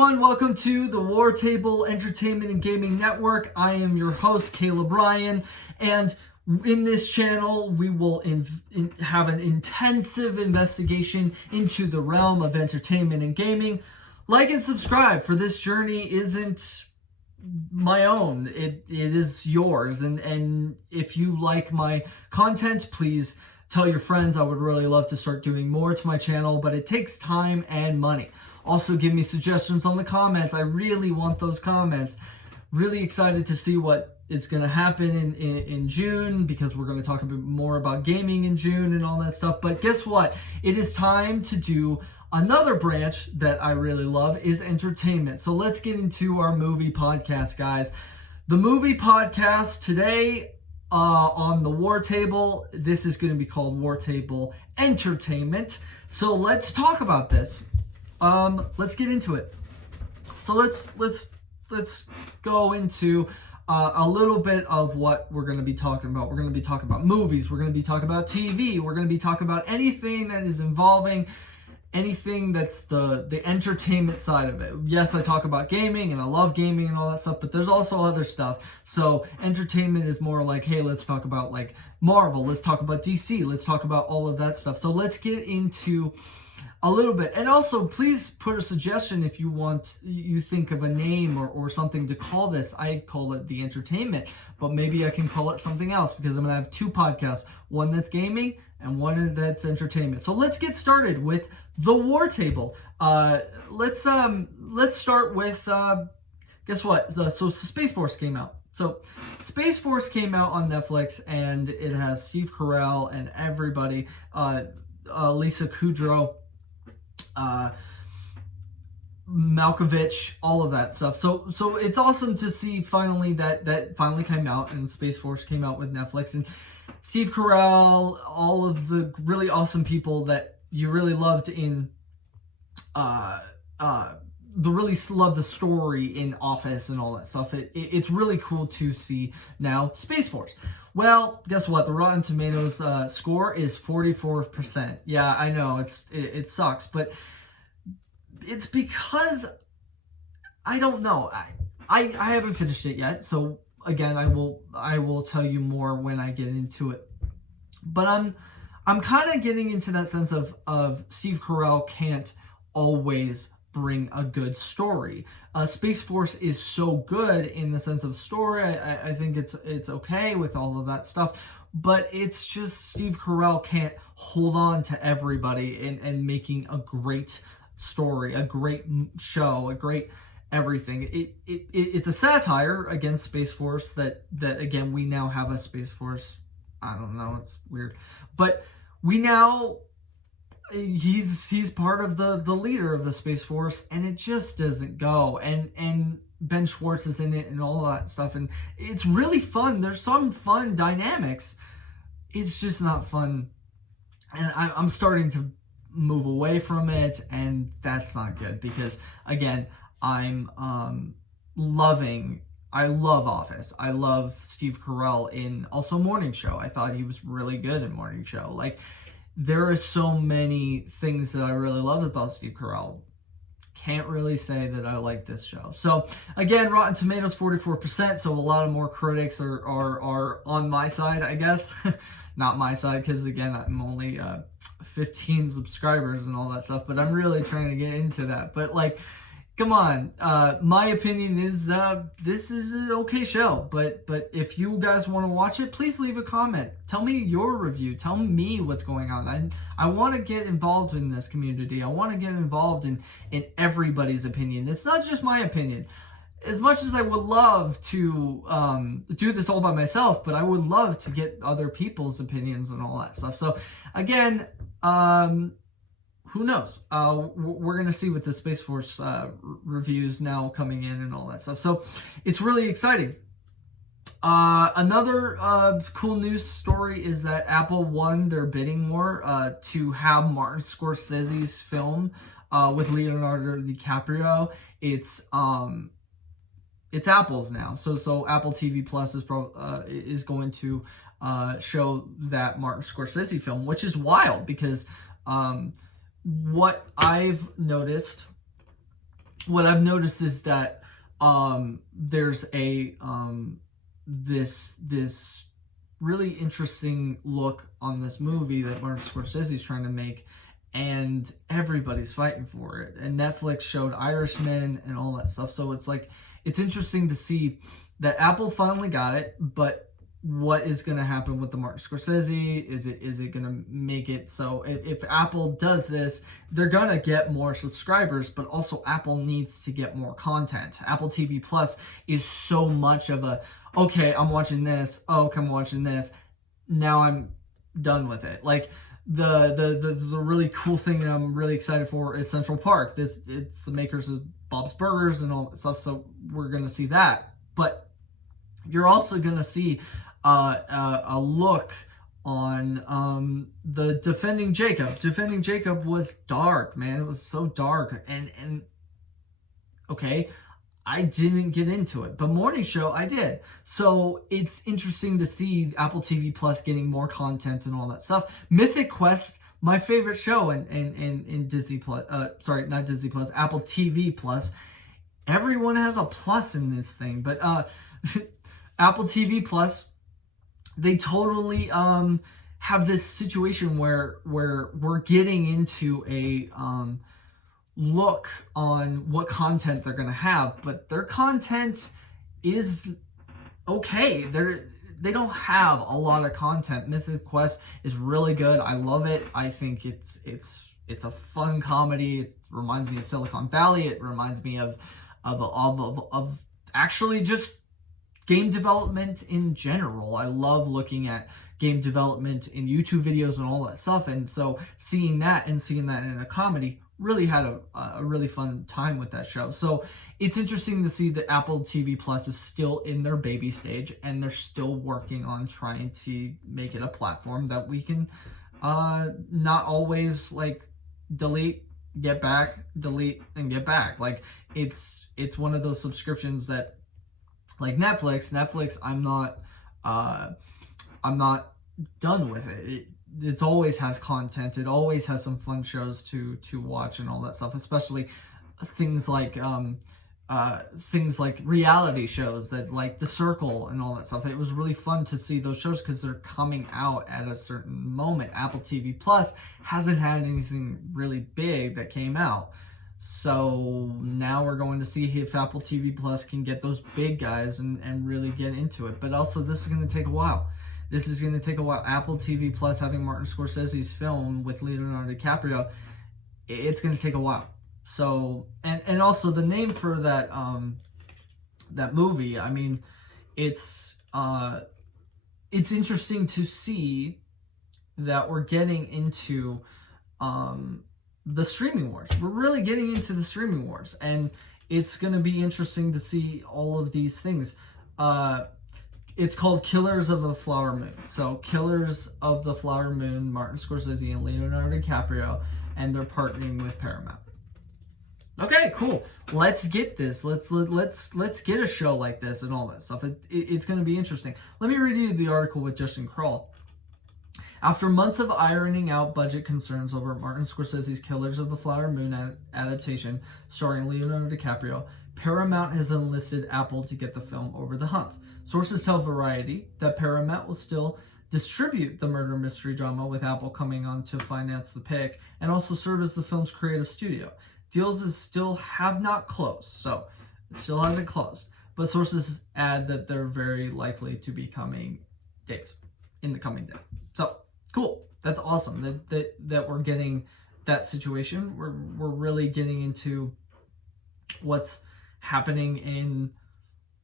everyone, welcome to the War Table Entertainment and Gaming Network. I am your host, Caleb Ryan, and in this channel, we will have an intensive investigation into the realm of entertainment and gaming. Like and subscribe, for this journey isn't my own, it is yours, and if you like my content, please tell your friends. I would really love to start doing more to my channel, but it takes time and money. Also, give me suggestions on the comments. I really want those comments. Really excited to see what is going to happen in June, because we're going to talk a bit more about gaming in June and all that stuff. But guess what? It is time to do another branch that I really love, is entertainment. So let's get into our movie podcast, guys. The movie podcast today on the War Table, this is going to be called War Table Entertainment. So let's talk about this. Let's get into it. So let's go into a little bit of what we're going to be talking about. We're going to be talking about movies. We're going to be talking about TV. We're going to be talking about anything that is involving anything that's the entertainment side of it. Yes, I talk about gaming and I love gaming and all that stuff, but there's also other stuff. So entertainment is more like, hey, let's talk about like Marvel. Let's talk about DC. Let's talk about all of that stuff. So let's get into a little bit. And also, please put a suggestion if you think of a name or something to call this. I call it the entertainment, but maybe I can call it something else, because I'm going to have two podcasts, one that's gaming and one that's entertainment. So let's get started with the War Table. Let's start with, guess what? So Space Force came out. So Space Force came out on Netflix, and it has Steve Carell and everybody, Lisa Kudrow, Malkovich, all of that stuff. So it's awesome to see finally that finally came out, and Space Force came out with Netflix, and Steve Carell, all of the really awesome people that you really loved in really love the story in Office and all that stuff. It's really cool to see now Space Force. Well, guess what? The Rotten Tomatoes score is 44%. Yeah, I know it sucks, but it's because I don't know. I haven't finished it yet, so again, I will tell you more when I get into it. But I'm kind of getting into that sense of Steve Carell can't always bring a good story. Space Force is so good in the sense of story. I think it's okay with all of that stuff, but it's just Steve Carell can't hold on to everybody and making a great story, a great show, a great everything. It's a satire against Space Force that again, we now have a Space Force. I don't know, it's weird, but we now, he's part of the leader of the Space Force, and it just doesn't go. And Ben Schwartz is in it and all of that stuff, and it's really fun. There's some fun dynamics. It's just not fun, and I'm starting to move away from it, and that's not good, because again, I love Office. I love Steve Carell in also Morning Show. I thought he was really good in Morning Show. Like, there are so many things that I really love about Steve Carell. Can't really say that I like this show. So again, Rotten Tomatoes 44%. So a lot of more critics are on my side, I guess. Not my side, because again, I'm only 15 subscribers and all that stuff. But I'm really trying to get into that. But like, come on, my opinion is this is an okay show, but if you guys want to watch it, please leave a comment. Tell me your review. Tell me what's going on. I want to get involved in this community. I want to get involved in everybody's opinion. It's not just my opinion. As much as I would love to do this all by myself, but I would love to get other people's opinions and all that stuff. So again, who knows? We're going to see with the Space Force reviews now coming in and all that stuff. So it's really exciting. Another cool news story is that Apple won their bidding war to have Martin Scorsese's film with Leonardo DiCaprio. It's Apple's now. So Apple TV Plus is going to show that Martin Scorsese film, which is wild, because what I've noticed what I've noticed is that there's a this really interesting look on this movie that Martin Scorsese is trying to make, and everybody's fighting for it. And Netflix showed Irishman and all that stuff, so it's like, it's interesting to see that Apple finally got it, but what is going to happen with the Martin Scorsese? Is it going to make it so if Apple does this, they're going to get more subscribers, but also Apple needs to get more content. Apple TV Plus is so much of a, okay, I'm watching this, oh, okay, I'm watching this, now I'm done with it. Like the really cool thing that I'm really excited for is Central Park. It's the makers of Bob's Burgers and all that stuff, so we're going to see that. But you're also going to see a look on the Defending Jacob. Defending Jacob was dark, man. It was so dark, and okay, I didn't get into it, but Morning Show I did. So it's interesting to see Apple TV Plus getting more content and all that stuff. Mythic Quest, my favorite show in Disney Plus. Sorry, not Disney Plus. Apple TV Plus. Everyone has a plus in this thing, but Apple TV Plus, they totally have this situation where we're getting into a look on what content they're going to have, but their content is okay. They don't have a lot of content. Mythic Quest is really good. I love it. I think it's a fun comedy. It reminds me of Silicon Valley. It reminds me of actually just game development in general. I love looking at game development in YouTube videos and all that stuff, and so seeing that in a comedy really had a really fun time with that show. So it's interesting to see that Apple TV Plus is still in their baby stage, and they're still working on trying to make it a platform that we can not always like delete, get back, delete, and get back. Like it's one of those subscriptions that, like Netflix, I'm not done with it. It always has content. It always has some fun shows to watch and all that stuff. Especially things like reality shows that like The Circle and all that stuff. It was really fun to see those shows because they're coming out at a certain moment. Apple TV Plus hasn't had anything really big that came out. So now we're going to see if Apple TV Plus can get those big guys and really get into it. But also, this is going to take a while. Apple TV Plus having Martin Scorsese's film with Leonardo DiCaprio, it's going to take a while. So, and also the name for that that movie, I mean, it's interesting to see that we're getting into the streaming wars. We're really getting into the streaming wars, and it's going to be interesting to see all of these things. It's called Killers of the Flower Moon. So Killers of the Flower Moon, Martin Scorsese and Leonardo DiCaprio, and they're partnering with Paramount. Okay, cool. Let's get this. Let's get a show like this and all that stuff. It's going to be interesting. Let me read you the article with Justin Kroll. After months of ironing out budget concerns over Martin Scorsese's Killers of the Flower Moon adaptation starring Leonardo DiCaprio, Paramount has enlisted Apple to get the film over the hump. Sources tell Variety that Paramount will still distribute the murder mystery drama, with Apple coming on to finance the pick and also serve as the film's creative studio. Deals still have not closed, so it still hasn't closed. But sources add that they're very likely to be coming in the coming days. So cool. That's awesome that we're getting that situation. We're really getting into what's happening in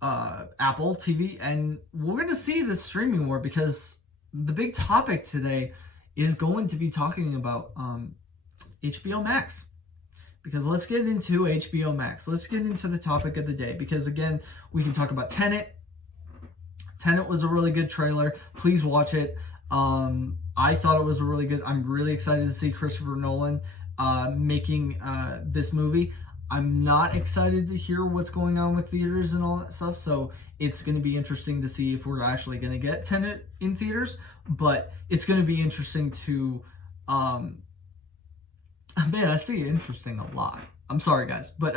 Apple TV, and we're going to see this streaming war, because the big topic today is going to be talking about HBO Max. Because let's get into HBO Max. Let's get into the topic of the day, because again, we can talk about Tenet. Tenet was a really good trailer. Please watch it. I thought it was really good. I'm really excited to see Christopher Nolan making this movie. I'm not excited to hear what's going on with theaters and all that stuff, so it's going to be interesting to see if we're actually going to get Tenet in theaters. But it's going to be interesting to man, I see interesting a lot. I'm sorry, guys, but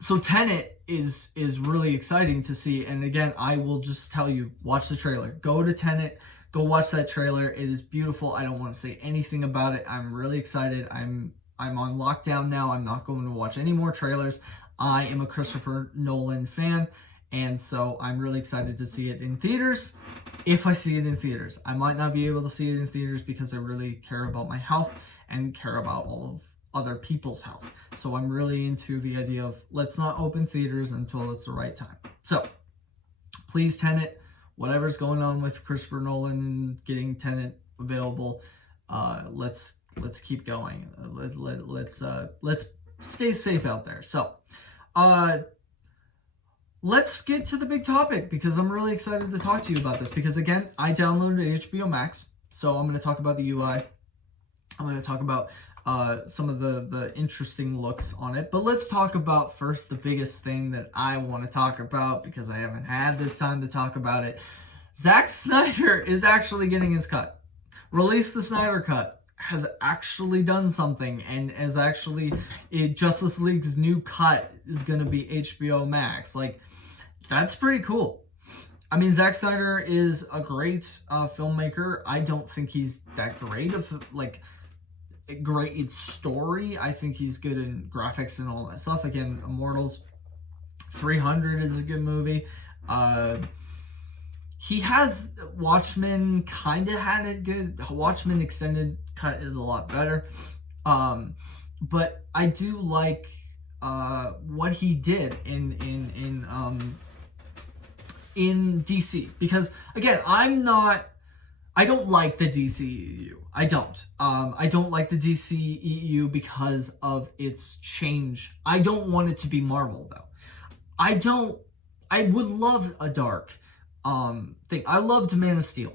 So Tenet is really exciting to see, and again, I will just tell you, watch the trailer. Go to Tenet, go watch that trailer. It is beautiful. I don't want to say anything about it. I'm really excited. I'm on lockdown now. I'm not going to watch any more trailers. I am a Christopher Nolan fan, and so I'm really excited to see it in theaters. If I see it in theaters, I might not be able to see it in theaters because I really care about my health and care about all of other people's health. So I'm really into the idea of let's not open theaters until it's the right time. So please, Tenet, whatever's going on with Christopher Nolan getting Tenet available, let's keep going. Let's stay safe out there. So let's get to the big topic, because I'm really excited to talk to you about this, because again, I downloaded HBO Max, so I'm going to talk about the UI. I'm going to talk about some of the interesting looks on it. But let's talk about first the biggest thing that I want to talk about, because I haven't had this time to talk about it. Zack Snyder is actually getting his cut. Release the Snyder Cut has actually done something, and is actually Justice League's new cut is going to be HBO Max. Like, that's pretty cool. I mean, Zack Snyder is a great filmmaker. I don't think he's that great of great in story. I think he's good in graphics and all that stuff. Again, Immortals 300 is a good movie. He has Watchmen, kind of had it good. Watchmen extended cut is a lot better. But I do like what he did in DC, because again, I don't like the DCEU. I don't like the DCEU because of its change. I don't want it to be Marvel, though. I would love a dark thing. I loved Man of Steel.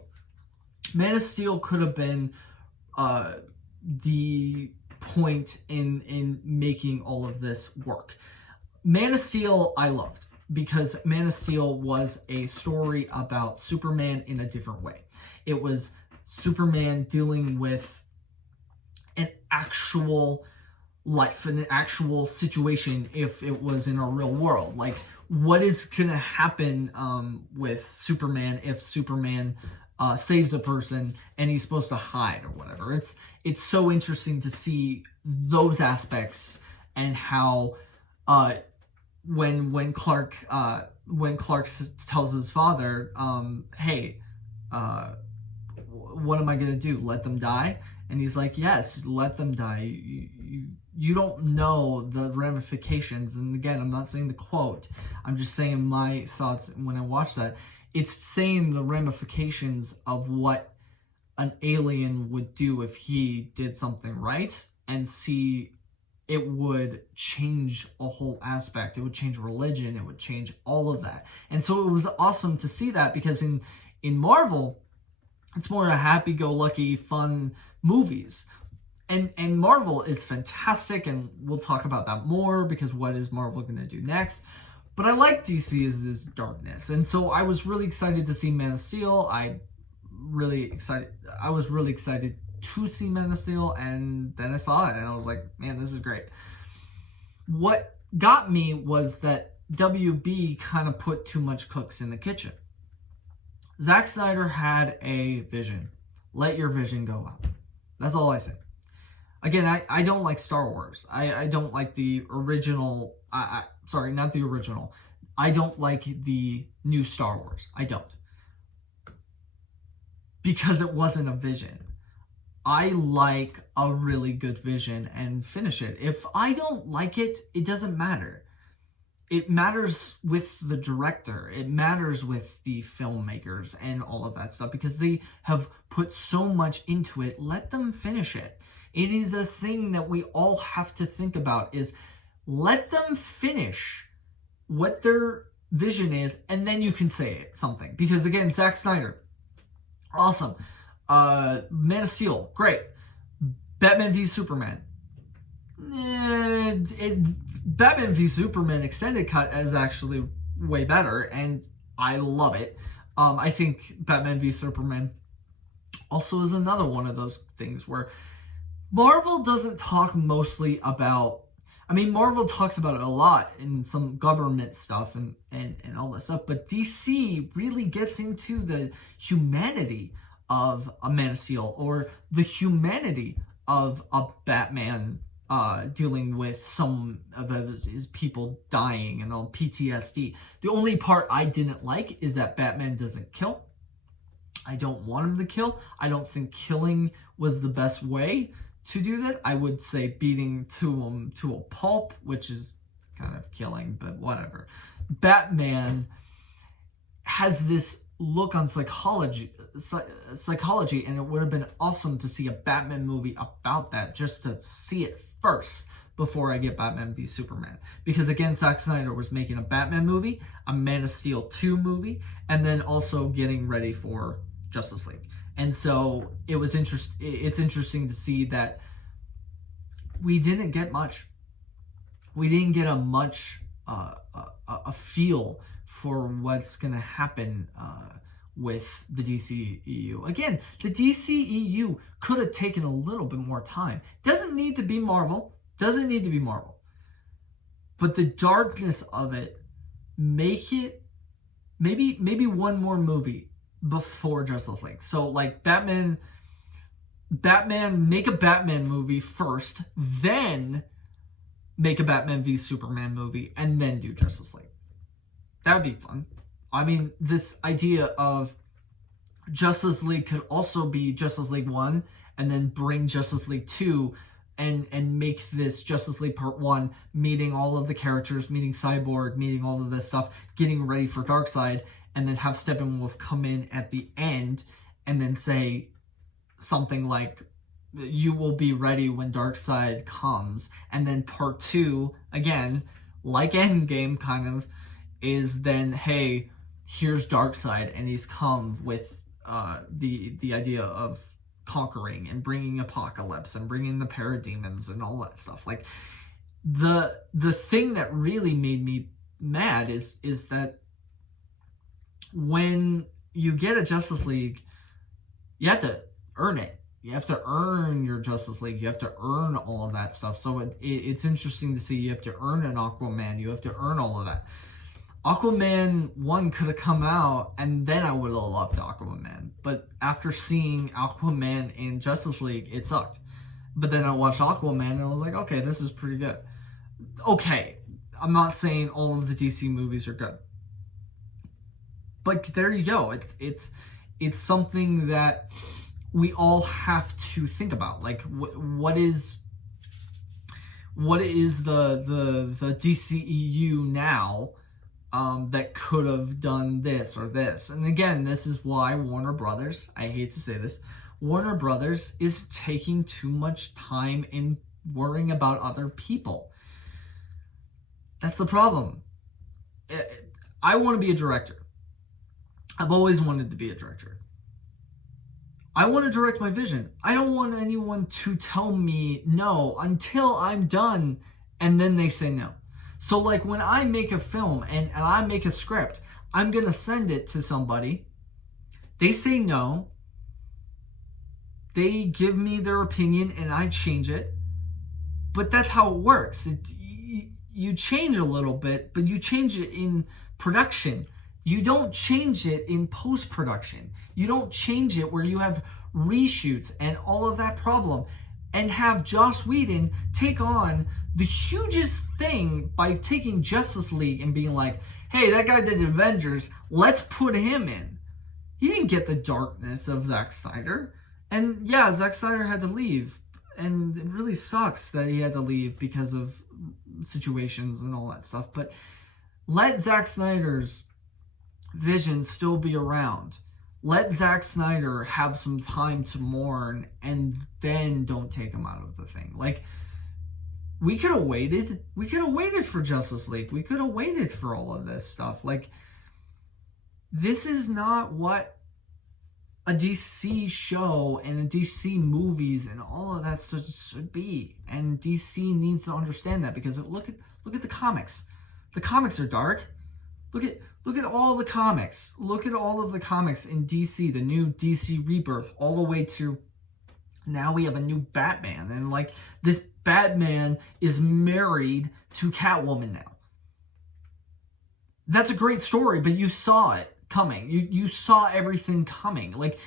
Man of Steel could have been the point in making all of this work. Man of Steel I loved, because Man of Steel was a story about Superman in a different way. It was Superman dealing with an actual life, an actual situation, if it was in a real world. Like, what is going to happen with Superman if Superman saves a person and he's supposed to hide or whatever. It's so interesting to see those aspects, and how when Clark tells his father, hey, what am I going to do? Let them die? And he's like, yes, let them die. You don't know the ramifications. And again, I'm not saying the quote. I'm just saying my thoughts when I watch that. It's saying the ramifications of what an alien would do if he did something right, and see it would change a whole aspect. It would change religion. It would change all of that. And so it was awesome to see that, because in Marvel, it's more a happy-go-lucky, fun movies. And Marvel is fantastic, and we'll talk about that more, because what is Marvel going to do next? But I like DC's darkness, and so I was really excited to see Man of Steel. I was really excited to see Man of Steel, and then I saw it, and I was like, man, this is great. What got me was that WB kind of put too much cooks in the kitchen. Zack Snyder had a vision. Let your vision go out. That's all I say. Again, I don't like Star Wars. I don't like the original. Sorry, not the original. I don't like the new Star Wars. I don't. Because it wasn't a vision. I like a really good vision and finish it. If I don't like it, it doesn't matter. It matters with the director. It matters with the filmmakers and all of that stuff, because they have put so much into it. Let them finish it. It is a thing that we all have to think about, is let them finish what their vision is, and then you can say something. Because again, Zack Snyder, awesome. Man of Steel, great. Batman v Superman. Batman v Superman extended cut is actually way better, and I love it. I think Batman v Superman also is another one of those things where Marvel doesn't talk mostly about I mean, Marvel talks about it a lot in some government stuff and all that stuff, but DC really gets into the humanity of a Man of Steel, or the humanity of a Batman dealing with some of his people dying and all PTSD. The only part I didn't like is that Batman doesn't kill. I don't want him to kill. I don't think killing was the best way to do that. I would say beating to him to a pulp, which is kind of killing, but whatever. Batman has this look on psychology, and it would have been awesome to see a Batman movie about that, just to see it first before I get Batman v Superman. Because again, Zack Snyder was making a Batman movie, a Man of Steel 2 movie, and then also getting ready for Justice League. And so it's interesting to see that we didn't get much. We didn't get a feel for what's going to happen with the DCEU. Again, the DCEU could have taken a little bit more time. Doesn't need to be Marvel. But the darkness of it, make it maybe one more movie before Justice League. So like Batman, make a Batman movie first, then make a Batman v Superman movie, and then do Justice League. That would be fun. I mean, this idea of Justice League could also be Justice League 1, and then bring Justice League 2 and make this Justice League Part 1, meeting all of the characters, meeting Cyborg, meeting all of this stuff, getting ready for Darkseid, and then have Steppenwolf come in at the end and then say something like, you will be ready when Darkseid comes. And then Part 2, again, like Endgame kind of, is then, hey, here's Darkseid, and he's come with the idea of conquering and bringing apocalypse and bringing the parademons and all that stuff. Like, the thing that really made me mad is that when you get a Justice League, you have to earn it. You have to earn your Justice League. You have to earn all of that stuff. So it's interesting to see you have to earn an Aquaman. You have to earn all of that. Aquaman 1 could have come out, and then I would have loved Aquaman. But after seeing Aquaman in Justice League, it sucked. But then I watched Aquaman, and I was like, okay, this is pretty good. Okay, I'm not saying all of the DC movies are good. But there you go. It's something that we all have to think about. Like, what is the DCEU now that could have done this or this? And again, this is why Warner Brothers, I hate to say this, Warner Brothers is taking too much time in worrying about other people. That's the problem. I want to be a director. I've always wanted to be a director. I want to direct my vision. I don't want anyone to tell me no until I'm done, and then they say no. So like when I make a film and I make a script, I'm going to send it to somebody. They say no. They give me their opinion and I change it. But that's how it works. You change a little bit, but you change it in production. You don't change it in post-production. You don't change it where you have reshoots and all of that problem and have Joss Whedon take on the hugest thing by taking Justice League and being like, hey, that guy did Avengers, let's put him in. He didn't get the darkness of Zack Snyder. And yeah, Zack Snyder had to leave. And it really sucks that he had to leave because of situations and all that stuff. But let Zack Snyder's vision still be around. Let Zack Snyder have some time to mourn, and then don't take him out of the thing. Like, we could have waited. We could have waited for Justice League. We could have waited for all of this stuff. Like, this is not what a DC show and a DC movies and all of that stuff should be. And DC needs to understand that, because look at the comics. The comics are dark. Look at all the comics. Look at all of the comics in DC, the new DC Rebirth, all the way to Now we have a new Batman, and like this Batman is married to Catwoman now. That's a great story, but you saw it coming. You saw everything coming. Like,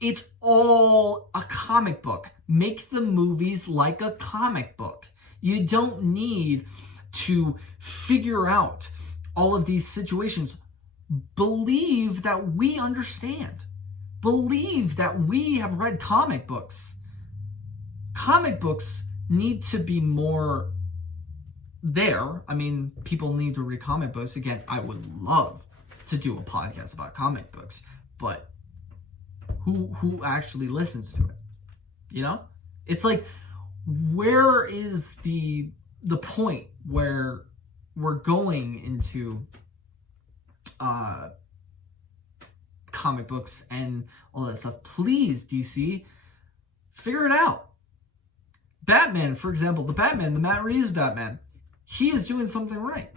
it's all a comic book. Make the movies like a comic book. You don't need to figure out all of these situations. Believe that we understand. Believe that we have read comic books. Comic books need to be more there. I mean, people need to read comic books. Again, I would love to do a podcast about comic books, but who actually listens to it? You know? It's like, where is the point where we're going into comic books and all that stuff? Please, DC, figure it out. Batman, for example, the Matt Reeves Batman, he is doing something right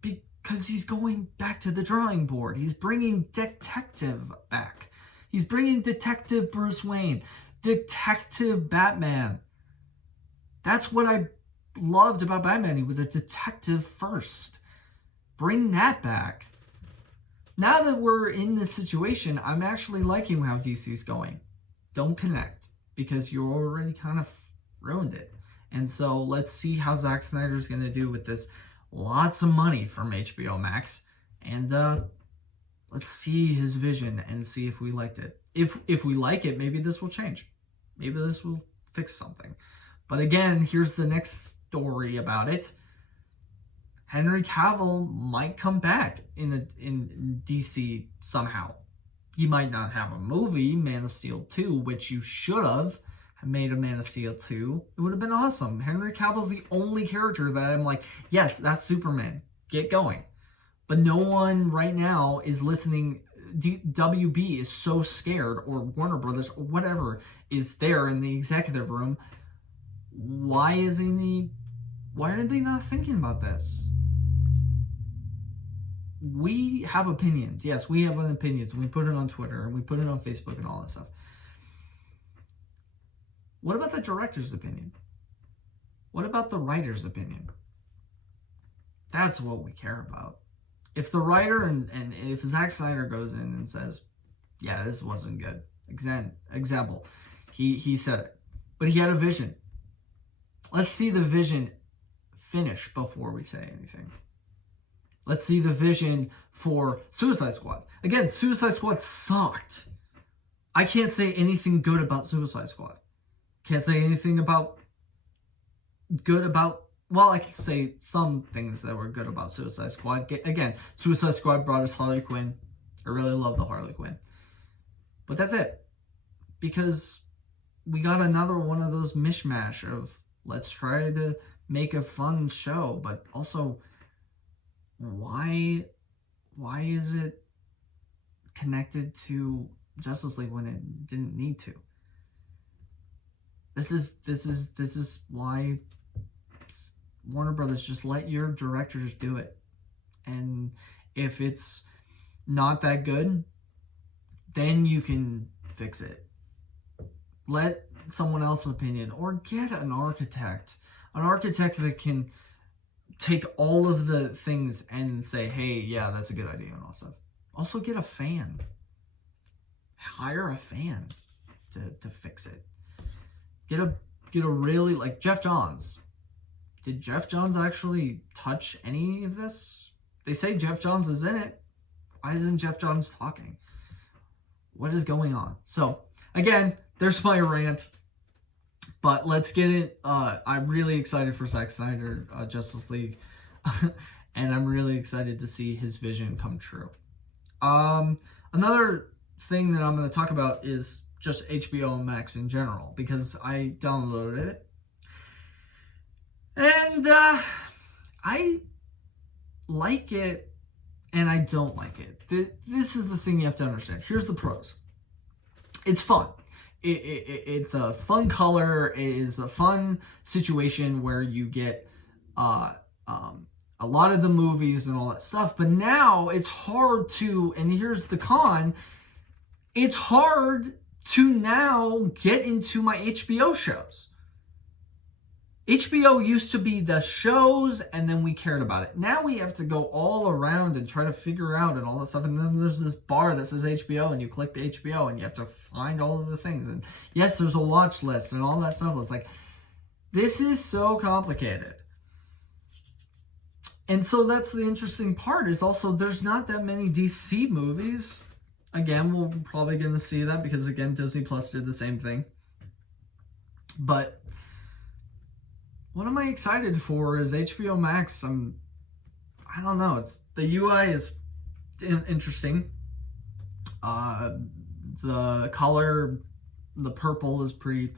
because he's going back to the drawing board. He's bringing detective back. He's bringing Detective Bruce Wayne, Detective Batman. That's what I loved about Batman. He was a detective first. Bring that back. Now that we're in this situation, I'm actually liking how DC's going. Don't connect, because you already kind of ruined it. And so let's see how Zack Snyder's going to do with this. Lots of money from HBO Max. And let's see his vision and see if we liked it. If we like it, maybe this will change. Maybe this will fix something. But again, here's the next story about it. Henry Cavill might come back in DC somehow. He might not have a movie, Man of Steel 2, which you should have made a Man of Steel 2. It would have been awesome. Henry Cavill's the only character that I'm like, yes, that's Superman. Get going. But no one right now is listening. WB is so scared, or Warner Brothers, or whatever is there in the executive room. Why are they not thinking about this? We have opinions. Yes, we have opinions. We put it on Twitter and we put it on Facebook and all that stuff. What about the director's opinion? What about the writer's opinion? That's what we care about. If the writer and if Zack Snyder goes in and says, yeah, this wasn't good. Example, he said it, but he had a vision. Let's see the vision finish before we say anything. Let's see the vision for Suicide Squad. Again, Suicide Squad sucked. I can't say anything good about Suicide Squad. Can't say anything good about, well, I can say some things that were good about Suicide Squad. Again, Suicide Squad brought us Harley Quinn. I really love the Harley Quinn. But that's it. Because we got another one of those mishmash of, let's try to make a fun show, but also, why is it connected to Justice League when it didn't need to? This is why Warner Brothers, just let your directors do it. And if it's not that good, then you can fix it. Let someone else's opinion, or get an architect that can take all of the things and say, hey, yeah, that's a good idea and all stuff. Also get a fan. Hire a fan to fix it. Get a really, like Jeff Johns. Did Jeff Johns actually touch any of this? They say Jeff Johns is in it. Why isn't Jeff Johns talking? What is going on? So, again, there's my rant. But let's get it. I'm really excited for Zack Snyder, Justice League. And I'm really excited to see his vision come true. Another thing that I'm going to talk about is just HBO Max in general, because I downloaded it. And I like it and I don't like it. This is the thing you have to understand. Here's the pros. It's fun. It's a fun color. It is a fun situation where you get a lot of the movies and all that stuff. But now it's hard to, and here's the con, it's hard to now get into my HBO shows. HBO used to be the shows, and then we cared about it. Now we have to go all around and try to figure out and all that stuff. And then there's this bar that says HBO, and you click HBO, and you have to find all of the things. And yes, there's a watch list and all that stuff. It's like, this is so complicated. And so that's the interesting part, is also there's not that many DC movies. Again, we're probably going to see that because, again, Disney Plus did the same thing. But what am I excited for is HBO Max. I don't know. The UI is interesting. The color, the purple is pretty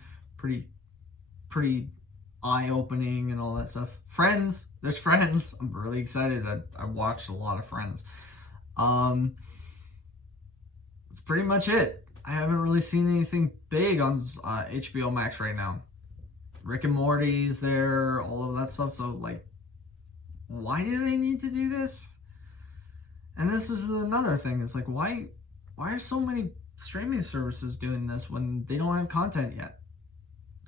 eye-opening and all that stuff. Friends, there's Friends. I'm really excited. I watched a lot of Friends. That's pretty much it. I haven't really seen anything big on HBO Max right now. Rick and Morty's there, all of that stuff. So, like, why do they need to do this? And this is another thing. It's like, why are so many streaming services doing this when they don't have content yet?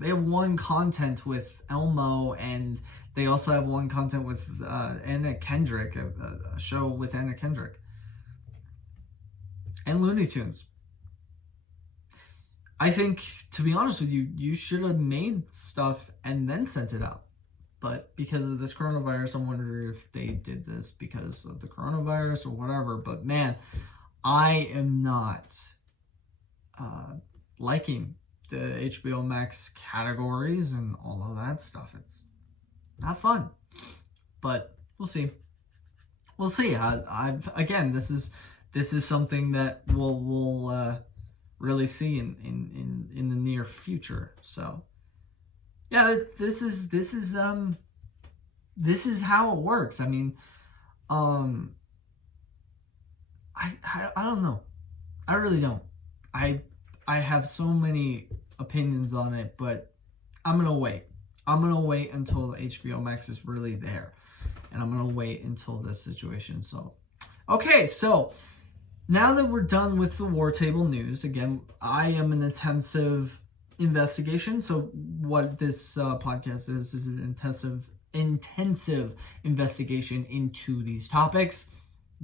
They have one content with Elmo, and they also have one content with Anna Kendrick, a show with Anna Kendrick. And Looney Tunes. I think, to be honest with you, you should have made stuff and then sent it out. But because of this coronavirus, I'm wondering if they did this because of the coronavirus or whatever. But man, I am not liking the HBO Max categories and all of that stuff. It's not fun. But we'll see. We'll see. Again, this is something that we'll really see in the near future. So yeah, this is how it works. I mean, I don't know. I really don't. I have so many opinions on it, but I'm gonna wait. I'm gonna wait until the HBO Max is really there, and I'm gonna wait until this situation. So okay, so now that we're done with the War Table news, again, I am an intensive investigation. So what this podcast is an intensive investigation into these topics.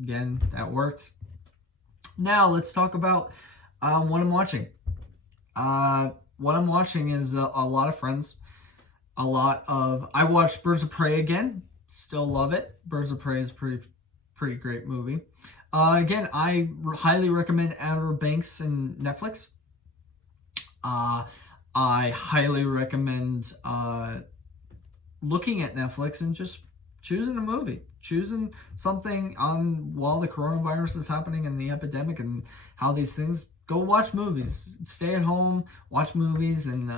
Again, that worked. Now let's talk about what I'm watching. What I'm watching is a lot of Friends. I watched Birds of Prey again. Still love it. Birds of Prey is pretty great movie. Again, I highly recommend Outer Banks and Netflix. I highly recommend looking at Netflix and just choosing a movie. Choosing something on while the coronavirus is happening and the epidemic and how these things go. Watch movies. Stay at home, watch movies, and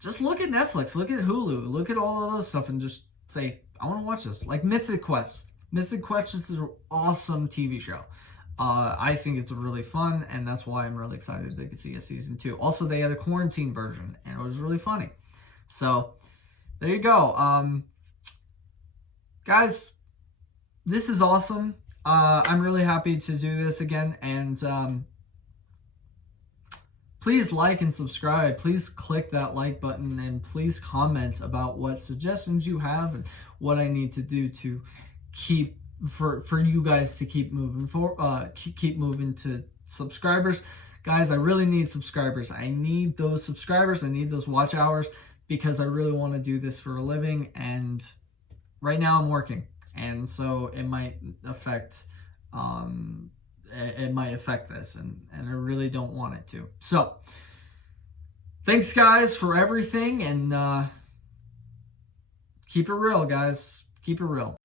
just look at Netflix, look at Hulu, look at all of those stuff and just say, I want to watch this. Like Mythic Quest. Mythic Quest is an awesome TV show. I think it's really fun, and that's why I'm really excited to see a season 2. Also, they had a quarantine version, and it was really funny. So, there you go. Guys, this is awesome. I'm really happy to do this again, and please like and subscribe. Please click that like button, and please comment about what suggestions you have and what I need to do to keep for you guys to keep moving keep moving to subscribers. Guys, I really need subscribers. I need those subscribers. I need those watch hours because I really want to do this for a living, and right now I'm working, and so it might affect this, and I really don't want it to. So thanks guys for everything, and keep it real, guys. Keep it real.